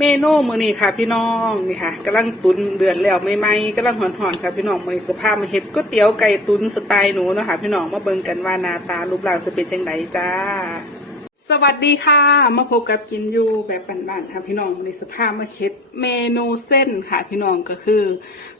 เมนูมื้อนี้ค่ะ พี่น้องนี่ค่ะกำลังตุนเดือนแล้วใหม่ๆกำลังหอนๆค่ะพี่น้องมื้อนี้สภาพมาเฮ็ดก๋วยเตี๋ยวไก่ตุนสไตล์หนูเนาะค่ะพี่น้องมาเบิ่งกันว่าหน้าตารูปร่างจะเป็นจังไดจ้า สวัสดีค่ะ มาพบกับกินอยู่แบบบ้านๆค่ะพี่น้องในสภาพมาเฮ็ดเมนูเส้นค่ะ พี่น้องก็คือ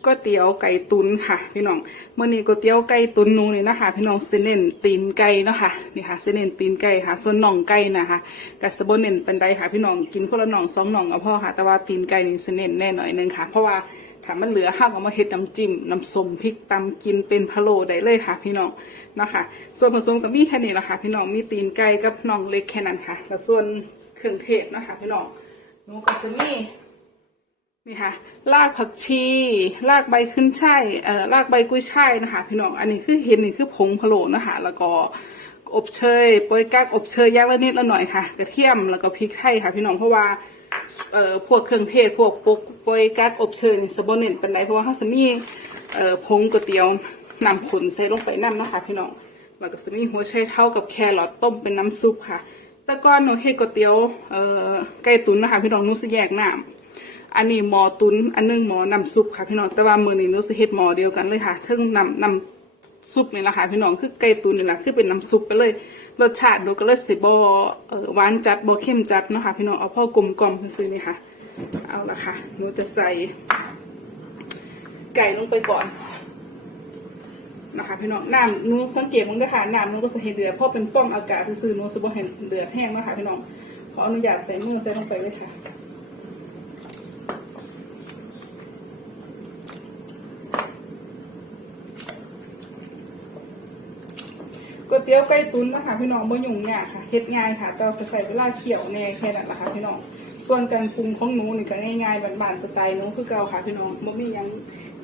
ก๋วยเตี๋ยวไก่ตุนค่ะ พี่น้องเมื่อนี้ก๋วยเตี๋ยวไก่ตุนนูนี่นะคะ พี่น้องเส้นเน้นตีนไก่เนาะค่ะนี่ค่ะเส้นเน้นตีนไก่ค่ะ ส่วนน่องไก่นะคะกับสะบนเน้นเป็นไดค่ะ พี่น้องกินคนละน่องสองน่องเอาพ่อค่ะ แต่ว่าตีนไก่นี่เส้นเน้นแน่หน่อยนึงค่ะ เพราะว่า ถ้ามันเหลือห้ามเอามาเฮ็ดน้ำจิ้มน้ำส้มพริกตำกินเป็นพะโล้ได้เลยค่ะ พี่น้องนะคะส่วนผสมกับมีแค่นี้แหละค่ะ พี่น้องมีตีนไก่กับน่องเล็กแค่นั้นค่ะแล้วส่วนเครื่องเทศนะคะพี่น้องหนูก็จะมีนี่ค่ะรากผักชีรากใบขึ้นช่ายเอ่อรากใบกุ้ยช่ายนะคะ พี่น้องอันนี้คือเห็นนี่คือผงพะโล้นะคะแล้วก็อบเชยโปรยกักอบเชยยักละนิดละหน่อยค่ะ กระเทียมแล้วก็พริกไทยค่ะ พี่น้องเพราะว่า เอ่อพวกเครื่องเทศพวกปกปรยกักอบเชยนี่สบเน้นเป็นไรเพราะว่าเขาจะมีเอ่อผงก๋วยเตี๋ยวนำขนใส่ลงไปน้ำนะคะพี่น้องแล้วก็จะมีหัวไชเท้ากับแครอทต้มเป็นน้ำซุปค่ะ แต่ก่อนหนูเฮ็ดก๋วยเตี๋ยวเอ่อไก่ตุ๋นนะคะพี่น้องหนูสิแยกน้ำอันนี้หมอตุ๋นอันนึงหมอน้ำซุปค่ะพี่น้องแต่ว่ามือนี้หนูสิเฮ็ดหมอเดียวกันเลยค่ะเทิงน้ำน้ำ ซุปนี่แหละค่ะพี่น้องคือไก่ตุ๋นนี่แหละคือเป็นน้ำซุปไปเลยรสชาติหนูก็เลยสิบอหวานจัดบ่เข้มจัดเนาะค่ะพี่น้องเอาพ่อกลมกล่อมซื่อนี่ค่ะ เอาละค่ะหนูจะใส่ ไก่ลงไปก่อนนะคะพี่น้องน้ำนูสังเกตมึงด้วยค่ะน้ำนูก็จะให้เดือดเพราะเป็นฟองอากาศซื่อนูจะบ่เห็นเดือดแห้งนะคะพี่น้องขออนุญาตใส่มือใส่ลงไปเลยค่ะ ก๋วย เตี๋ยวไก่ตุ๋นนะคะพี่น้องบ่ยุ่งยากค่ะเฮ็ดง่ายค่ะแต่ว่าใส่เวลาเคี่ยวแน่แค่นั้นแหละค่ะพี่น้องส่วนการปรุงของหนูนี่ก็ง่ายๆบานๆสไตล์หนูคือเก่าค่ะพี่น้องบ่มียัง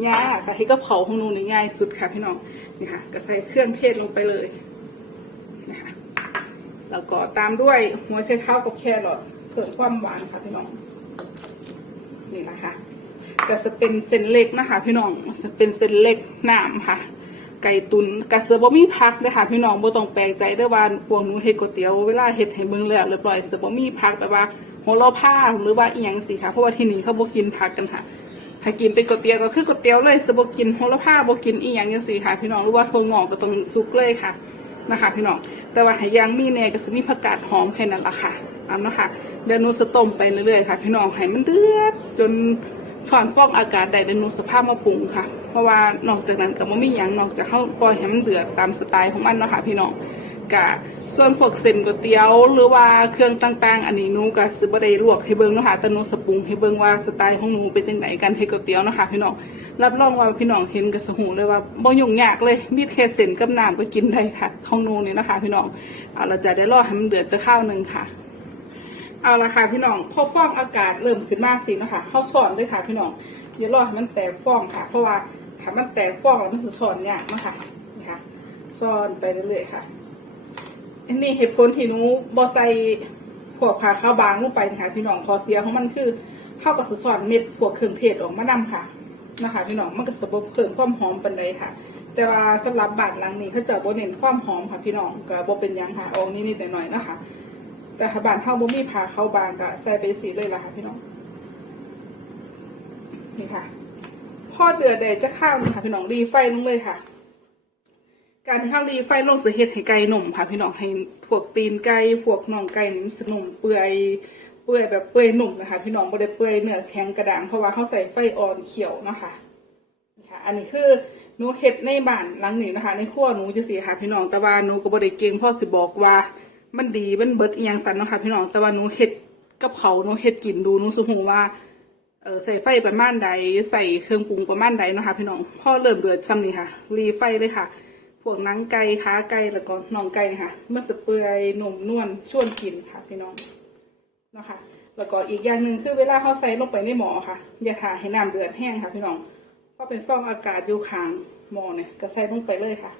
ยากค่ะเฮ็ดกับเผาของหนูนี่ง่ายสุดค่ะพี่น้องนี่ค่ะก็ใส่เครื่องเทศลงไปเลยนะคะแล้วก็ตามด้วยหัวไชเท้ากับแครอทเพิ่มความหวานค่ะพี่น้องนี่นะคะจะเป็นเส้นเล็กนะคะ พี่น้องจะเป็นเส้นเล็กน้ำค่ะ ไก่ตุนกะเสือบ่มีพักเด้อค่ะพี่น้องบ่ต้องแปลกใจเด้อว่าพวกหนูเฮ็ดก๋วยเตี๋ยวเวลาเฮ็ดให้เบิ่งแล้วเรียบร้อยเสือบ่มีพักแบบว่าโหระพาหรือว่าอีหยังสิค่ะเพราะว่าที่นี่เขาบ่กินผักกันค่ะถ้ากินเป็นก๋วยเตี๋ยวก็คือก๋วยเตี๋ยวเลยเสือบ่กินโหระพาบ่กินอีหยังจังซี่ค่ะพี่น้องหรือว่าถั่วงอกก็ต้องสุกเลยค่ะนะคะพี่น้องแต่ว่าห้ยังมีแน่ก็สิมีผักกาดหอมแค่นั้นล่ะค่ะเอาเนาะค่ะเดี๋ยวหนูจะต้มไปเรื่อยๆค่ะ พี่น้องให้มันเดือดจน ช้อนฟองอากาศได้ในนูสภาพมาปรุงค่ะ เพราะว่านอกจากนั้นก็ไม่มีอย่างนอกจากเข้าปล่อยให้มันเดือดตามสไตล์ของมันเนาะค่ะพี่น้องกะส่วนพวกเส้นก๋วยเตี๋ยวหรือว่าเครื่องต่างๆ อันนี้นูก็ซื้อบ่ได้ลวกให้เบิ่งเนาะค่ะแต่นูสปรุงให้เบิ่งว่าสไตล์ของนูเป็นจังไดกันให้ก๋วยเตี๋ยวเนาะค่ะพี่น้องรับรองว่าพี่น้องเห็นก็สหูเลยว่าบ่ยุ่งยากเลยมีแค่เส้นกับน้ำก็กินได้ค่ะของนูนี่นะคะพี่น้องเอาเราจะได้รอให้มันเดือดจะข้าวหนึ่งค่ะ เอาละค่ะพี่น้องพอฟองอากาศเริ่มขึ้นมาสินะคะเข้าช้อนเลยค่ะพี่น้องอย่ารอให้มันแตกฟองค่ะ เพราะว่าถ้ามันแตกฟองแล้วมันจะช้อนยากเนะคะนี่ค่ะช้อนไปเรื่อยๆค่ะ อันนี้เหตุผลที่หนูบอใส่พวกผ่าข้าวบางลงไปนะคะพี่น้องคอเสียของมันคือเข้ากับสอนเม็ดพวกเครื่องเทศออกมานำค่ะนะคะ พี่น้องมันก็สะบเพิ่มความหอมปันใดค่ะ แต่ว่าสำหรับบาดหลังนี้เขาจะบ่เน้นความหอมค่ะพี่น้องก็บ่เป็นยังค่ะเออกนิดๆหน่อยนะคะ แต่ถ้าบานเฮาบ่มีผ่าเข้าบางก็ใส่ไปสีเลยล่ะค่ะพี่น้อง นี่ค่ะ พอเดือดแดดจะข้าวนี่ค่ะพี่น้องรีไฟลงเลยค่ะ การที่ข้าวรีไฟลงสเฮ็ดให้ไก่หนุ่มค่ะพี่น้องให้พวกตีนไก่พวกน่องไก่นี่มันสนุ่มเปื่อยเปื่อยแบบเปื่อยหนุ่มนะคะ พี่น้องบ่ได้เปื่อยเนื้อแข็งกระด้างเพราะว่าเขาใส่ไฟอ่อนเขียวเนาะค่ะนี่ค่ะ อันนี้คือหนูเฮ็ดในบ้านหลังนี้นะคะ ในครัวหนูจะสิค่ะพี่น้องแต่ว่าหนูก็บ่ได้เกงพ่อสิบอกว่า มันดีมันเบิดอียงสันนะคะพี่น้องแต่ว่าหนูเฮ็ดกับเขาหนูเฮ็ดกินดูหนูสิฮู้ว่าเออใส่ไฟประมาณใดใส่เครื่องปรุงประมาณใดนะคะพี่น้องพ่อเริ่มเดือดซ้ำนี่ค่ะ รีไฟเลยค่ะ พวกนังไก่ขาไก่แล้วก็น่องไก่นี่ค่ะมันจะเปื่อยหนุ่มนวลชวนกินค่ะพี่น้องเนาะค่ะแล้วก็อีกอย่างหนึ่งคือเวลาเขาใส่ลงไปในหม้อค่ะ อย่าถ่าให้น้ำเดือดแห้งค่ะพี่น้องเพราะเป็นฟองอากาศอยู่ข้างหม้อเนี่ยก็ใส่ลงไปเลยค่ะ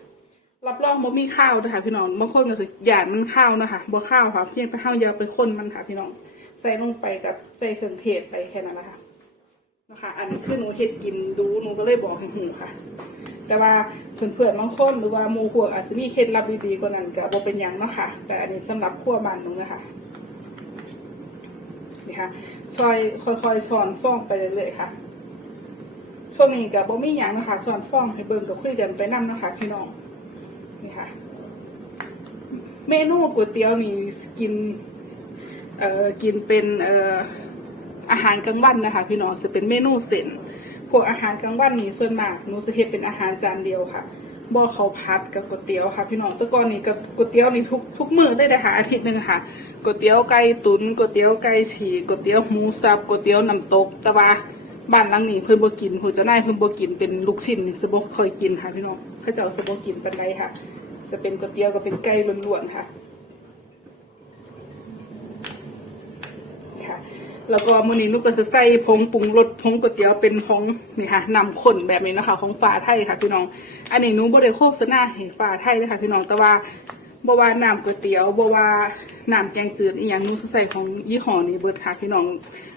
รับรองบ่มีข้าวนะคะพี่น้องบางคนก็สิหยาดมันข้าวนะคะบ่ข้าวค่ะเพียงแต่ข้าวยาไปคนมันค่ะพี่น้องใส่ลงไปกับใส่เครื่องเทศไปแค่นั้นแหละค่ะนะคะ อันนี้คือหนูเห็ดกินดูหนูก็เลยบอกให้หูค่ะ แต่ว่าเพื่อนๆบางคนหรือว่ามูพวกอาจจะมีเคล็ดลับดีๆกว่านั้นก็บ่เป็นหยังเนาะค่ะ แต่อันนี้สำหรับขั้วมันหนูนะคะนี่ค่ะซอยค่อยๆช้อนฟองไปเรื่อยๆค่ะช่วงนี้กับบ่มีหยังนะคะช้อนฟองให้เบิ่งกับคุยกันไปนํนะคะพี่น้อง เมนูก๋วยเตี๋ยวนี่กินเอ่อกินเป็นเอ่ออาหารกลางวันนะคะพี่น้องจะเป็นเมนูเส้นพวกอาหารกลางวันนี่ส่วนมากหนูจะเฮ็ดเป็นอาหารจานเดียวค่ะบ่เขาวพัดกับก๋วยเตี๋ยวค่ะ พี่น้องแต่ก่อนนี่กับก๋วยเตี๋ยวนี่ทุกทุกมื้อได้เลยค่ะอาทิตย์หนึงค่ะก๋วยเตี๋ยวไก่ตุ๋นก๋วยเตี๋ยวไก่ฉีกก๋วยเตี๋ยวหมูสับก๋วยเตี๋ยวน้ำตกแต่ว่าบ้านหลังนี้เพิ่นบ่กินผู้เจะนายเพิ่นบ่กินเป็นลูกชิ้นนี่สิบ่ค่อยกินค่ะพี่น้องเขาเจ้าสิบ่กินปานใดค่ะ จะเป็นก๋วยเตี๋ยวก็เป็นไก่ล้วนๆค่ะค่ะ แล้วก็มื้อนี้นุกก็จะใส่ผงปรุงรสผงก๋วยเตี๋ยวเป็นของนี่ค่ะนำข้นแบบนี้นะคะของฝาไทยค่ะพี่น้อง อันนี้หนูบ่ได้โฆษณาให้ฝาไทยเลยค่ะพี่น้องแต่ว่าบ่ว่าน้ำก๋วยเตี๋ยวบ่ว่าน้ำแกงจืดอีหยังนูสิใส่ของยี่ห้อนี้เบิดค่ะพี่น้อง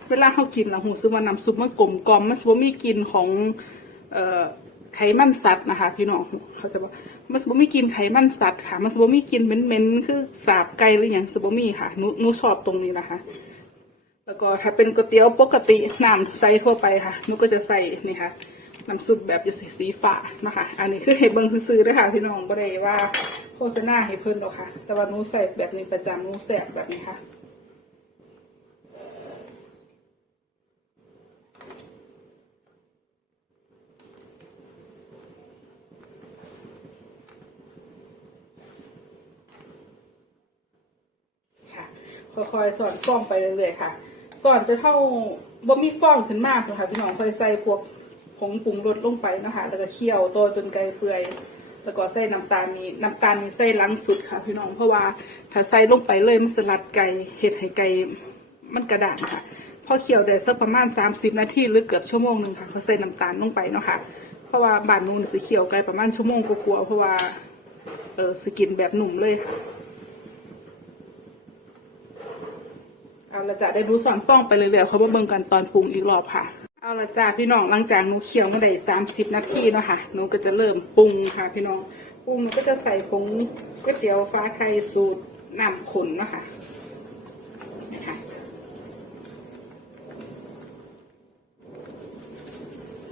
เวลาเฮากินแล้วรู้สึกว่าน้ำซุปมันกลมกล่อมมันสิบ่มีกลิ่นของเอ่อไขมันสัตว์นะคะ พี่น้องเขาจะบอก มันสบมีกินไขมันสัตว์ค่ะมันสบมีกินเหม็นๆคือสาบไก่หรือหยังสบมีค่ะหนูหนูชอบตรงนี้นะคะ แล้วก็ถ้าเป็นก๋วยเตี๋ยวปกติน้ำใส่ทั่วไปค่ะมันก็จะใส่นี่ค่ะน้ำซุปแบบจะสีสีฟ้านะคะ อันนี้คือเห็ดเบิงซื้อๆด้วยค่ะพี่น้องก็ได้ว่าโฆษณาให้เพิ่นหรอกค่ะ แต่ว่าหนูใส่แบบนี้ประจำหนูแสบแบบนี้ค่ะ ค่ะค่อยๆสอนฟองไปเรื่อยๆค่ะสอนจะเท่าบ่มีฟองขึ้นมากเลยค่ะพี่น้องค่อยใส่พวกผงปรุงรสลงไปนะคะแล้วก็เคี่ยวตัวจนไก่เปื่อย แล้วก็ใส่น้ำตาลนี้น้ำตาลนี้ใส่หลังสุดค่ะ พี่น้องเพราะว่าถ้าใส่ลงไปเลยมันสลัดไก่เห็ดให้ไก่มันกระด้างค่ะพอเคี่ยวได้สักประมาณ 30 นาทีหรือเกือบชั่วโมงหนึ่งค่ะเขาใส่น้ำตาลลงไปเนาะค่ะเพราะว่าบานนูนสิเคี่ยวไก่ประมาณชั่วโมงกว่าๆเพราะว่าเออสกินแบบหนุ่มเลยค่ะ เอาละจ้ะได้ดูสอนฟ้องไปเลยๆเขามาเบิ่งกันตอนปรุงอีกรอบค่ะ เอาละจ้ะพี่น้องหลังจากหนูเคี่ยวมาได้สามสิบนาทีเนาะค่ะหนูก็จะเริ่มปรุงค่ะ พี่น้องปรุงหนูก็จะใส่ผงก๋วยเตี๋ยวฟ้าไทยสูตรน้ำข้นเนาะค่ะนี่ค่ะ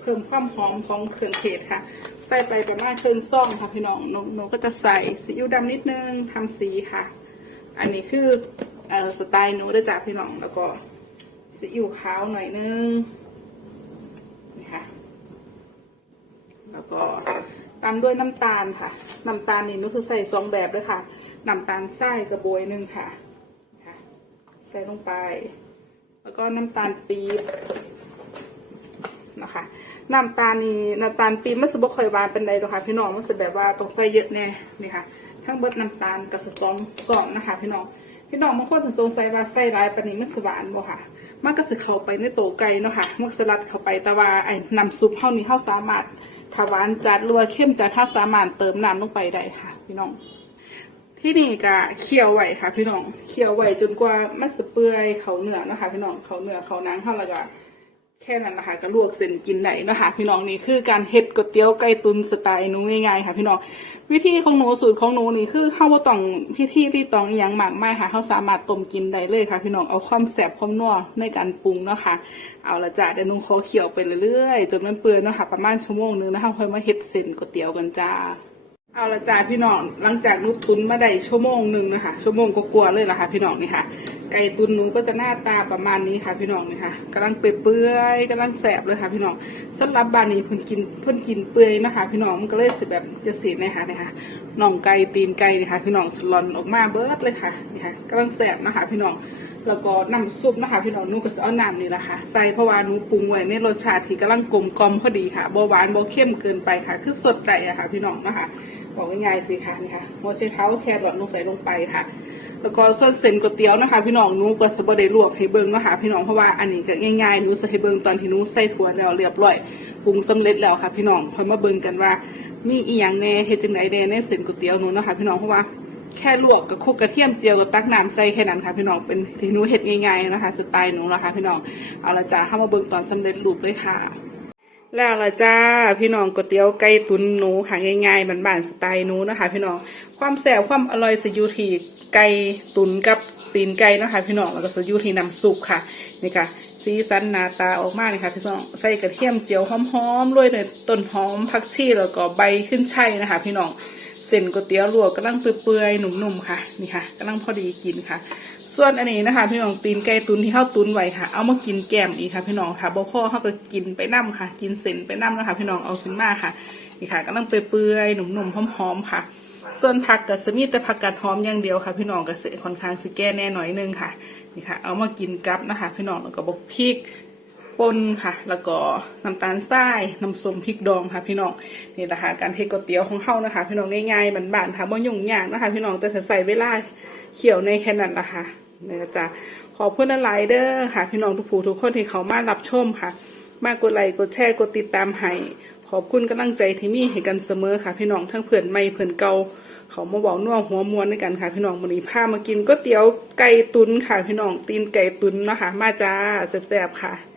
เพิ่มความหอมของเครื่องเทศค่ะ ใส่ไปประมาณครึ่งซ่องค่ะพี่น้องหนูหนูก็จะใส่ซีอิ๊วดำนิดนึงทำสีค่ะ อันนี้คือ เออสไตล์นูเด้อจ้ะพี่น้องแล้วก็ซีอิ๊วขาวหน่อยนึงนี่ค่ะแล้วก็ตามด้วยน้ำตาลค่ะ น้ำตาลนี่นุจะใส่สองแบบด้วยค่ะ น้ำตาลทรายกระบวยหนึ่งค่ะ ใส่ลงไป แล้วก็น้ำตาลปี๊บนะคะ น้ำตาลนี่น้ำตาลปี๊บมันสบค่อยหวานเป็นไรหรอกค่ะ พี่น้องมันจะแบบว่าต้องใส่เยอะแน่นี่ค่ะ ทั้งเบิดน้ำตาลกับสองสองนะคะ พี่น้อง พี่น้องบางคนสงสัยว่าไส้ร้ายปนนี้มันสหวานบ่ค่ะ มันก็สิเข้าไปในโตไก่เนาะค่ะมันสลัดเข้าไปแต่ว่าไอ้น้ำซุปเฮานี่เฮาสามารถถ้าหวานจัดรัวเข้มจัดถ้าสามารถเติมน้ำลงไปได้ค่ะ พี่น้อง ที่นี่ก็เคี่ยวไว้ค่ะ พี่น้องเคี่ยวไว้จนกว่ามันสเปื่อยเขาเนื้อเนาะคะพี่น้องเขาเนื้อเขานังเฮาแล้วก็ แค่นั้นนะคะก็ลวกเส้นกินได้เนาะคะพี่น้องนี่คือการเฮ็ดก๋วยเตี๋ยวไก่ตุนสไตล์หนูง่ายๆค่ะ พี่น้องวิธีของหนูสูตรของหนูนี่คือเฮาบ่ต้องพิธีที่ต้องอย่างมากมายค่ะเฮาสามารถต้มกินได้เลยค่ะ พี่น้องเอาความแซ่บความนัวในการปรุงเนาะค่ะเอาละจ้ะเดี๋ยวหนูขอเคี่ยวไปเรื่อยๆจนมันเปื่อยเนาะค่ะประมาณชั่วโมงนึงนะคะค่อยมาเฮ็ดเส้นก๋วยเตี๋ยวกันจ้า เอาละจ้าพี่น้องหลังจากลูกตุนมาได้ชั่วโมงหนึ่งนะคะชั่วโมงก็กลัวเลยล่ะค่ะพี่น้องนี่ค่ะ ไก่ตุนหนูก็จะหน้าตาประมาณนี้ค่ะ พี่น้องนี่ค่ะกำลังเปื่อยๆกำลังแสบเลยค่ะ พี่น้องสำหรับบานนี้เพิ่นกินเพิ่นกินเปื่อยนะคะ พี่น้องมันก็เลยสิแบบจะสีนะคะนี่ค่ะน่องไก่ตีนไก่นี่ค่ะพี่น้องสลอนออกมาเบิดเลยค่ะนี่ค่ะกำลังแสบนะคะ พี่น้องแล้วก็น้ำซุปนะคะ พี่น้องนูก็จะเอาน้ำนี่แหละค่ะใส่เพราะว่านูปรุงไว้ในรสชาติที่กำลังกลมกลมพอดีค่ะบหวานบ่เข้มเกินไปค่ะ คือสดได้อะค่ะ พี่น้องนะคะ บอกง่ายๆสิคะนี่ค่ะหัวไชเท้าแครอทลงใส่ลงไปค่ะ แล้วก็ส่วนเส้นก๋วยเตี๋ยวนะคะ พี่น้องหนูก็สบได้ลวกให้เบิ่งนะคะพี่น้องเพราะว่าอันนี้ก็ง่ายๆหนูใส่ให้เบิ่งตอนที่หนูใส่ถั่วแล้วเรียบร้อยปรุงสำเร็จแล้วค่ะ พี่น้องค่อยมาเบิ่งกันว่า มีอีหยังแน่เฮ็ดจังไดแน่ในเส้นก๋วยเตี๋ยวหนูเนะคะ พี่น้องเพราะว่าแค่ลวกกับคุกกระเทียมเจียวกับตักน้ำใส่แค่นั้นค่ะพี่น้องเป็นที่นูเฮ็ดง่ายๆนะคะสไตล์หนูนะคะ พี่น้องเอาละจ้าเข้ามาเบิ่งตอนสำเร็จรูปเลยค่ะ แล้วละจ้าพี่น้องก๋วยเตี๋ยวไก่ตุ๋นหนูค่ะง่ายๆบ้านๆสไตล์หนูนะคะพี่น้องความแซ่บความอร่อยสยูทีไก่ตุ๋นกับตีนไก่นะคะพี่น้องแล้วก็สยูทีน้ำซุปค่ะนี่ค่ะ สีสันหนาตาออกมาเลยค่ะพี่น้องใส่กระเทียมเจียวหอมๆโรยด้วยต้นหอมผักชีแล้วก็ใบขึ้นช่ายนะคะ พี่น้อง เส้นก๋วยเตี๋ยวลวกกำลังเปื่อยๆหนุ่มๆค่ะนี่ค่ะกำลังพอดีกินค่ะ ส่วนอันนี้นะคะ พี่น้องตีนไก่ตุนที่เข้าตุนไว้ค่ะ เอามากินแกมอีกค่ะ พี่น้องค่ะบ่พ่อเขาก็กินไปน้ำค่ะ กินเส้นไปน้ำนะคะ พี่น้องเอาขึ้นมาค่ะนี่ค่ะกำลังเปื่อยๆหนุ่มๆหอมๆค่ะ ส่วนผักกับสมีแต่ผักกาดหอมอย่างเดียวค่ะ พี่น้องก็เสค่อนข้างสิแก้แน่หน่อยนึงค่ะนี่ค่ะ เอามากินกับนะคะ พี่น้องแล้วก็บกพริก ป่นค่ะ แล้วก็น้ำตาลทรายน้ำส้มพริกดองค่ะ พี่น้องนี่แหละค่ะการเทก๋วยเตี๋ยวของเขานะคะ พี่น้องง่ายๆบานๆค่ะบ่ยุ่งยากนะคะ พี่น้องแต่ใส่เวลาเขี่ยวในแค่นั้นละค่ะนี่นะจ๊ะขอบคุณหลายเด้อค่ะ พี่น้องทุกผู้ทุกคนที่เขามารับชมค่ะ มากกดไลค์กดแชร์กดติดตามให้ขอบคุณกำลังใจที่มีให้กันเสมอค่ะ พี่น้องทั้งเพื่อนใหม่เพื่อนเก่าเขามาบอกน่วหัวมวนด้วยกันค่ะ พี่น้องวันนี้พามากินก๋วยเตี๋ยวไก่ตุนค่ะ พี่น้องตีนไก่ตุนเนาะค่ะมาจ้าแซ่บๆค่ะ